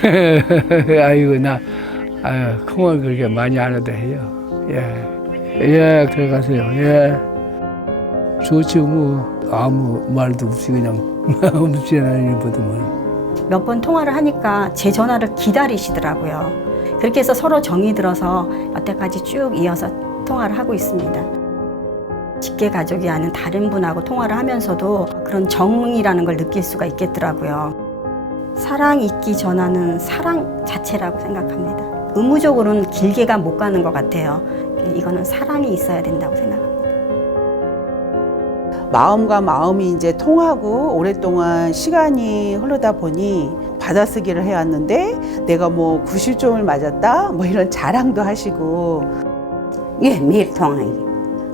아이고 나 아유 콩을 그렇게 많이 안 해도 해요. 예, 예 들어가세요. 예, 좋지 뭐 아무 말도 없이 그냥 없지는 일보다 뭐. 몇번 통화를 하니까 제 전화를 기다리시더라고요. 그렇게 해서 서로 정이 들어서 여태까지 쭉 이어서 통화를 하고 있습니다. 직계 가족이 아닌 다른 분하고 통화를 하면서도 그런 정이라는 걸 느낄 수가 있겠더라고요. 사랑 있기 전화는 사랑 자체라고 생각합니다. 의무적으로는 길게가 못 가는 것 같아요. 이거는 사랑이 있어야 된다고 생각합니다. 마음과 마음이 이제 통하고 오랫동안 시간이 흐르다 보니 받아쓰기를 해왔는데 내가 뭐 구실점을 맞았다 뭐 이런 자랑도 하시고 예, 매일 통화해.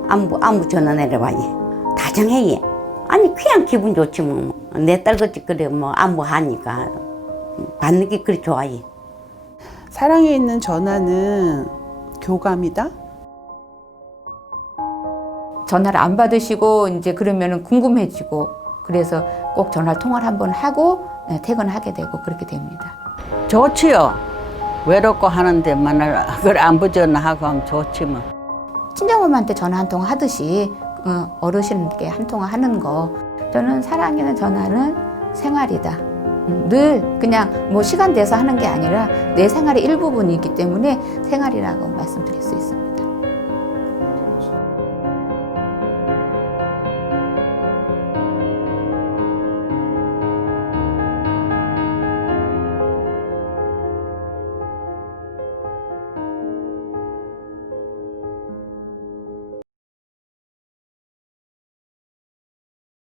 안부, 안부 전화 내려와요. 다정해, 예. 아니, 그냥 기분 좋지, 뭐. 내 딸같이 그래, 뭐, 안부 하니까. 받는 게 그리 좋아요. 사랑에 있는 전화는 교감이다. 전화를 안 받으시고 이제 그러면은 궁금해지고 그래서 꼭 전화 통화를 한번 하고 네, 퇴근하게 되고 그렇게 됩니다. 좋지요. 외롭고 하는데 만날 그걸 안부 전화하고 하면 좋지 뭐. 친정엄마한테 전화 한 통화 하듯이 어, 어르신께 한 통화 하는 거 저는 사랑이는 전화는 생활이다. 음, 늘 그냥 뭐 시간 돼서 하는 게 아니라 내 생활의 일부분이기 때문에 생활이라고 말씀드릴 수 있습니다.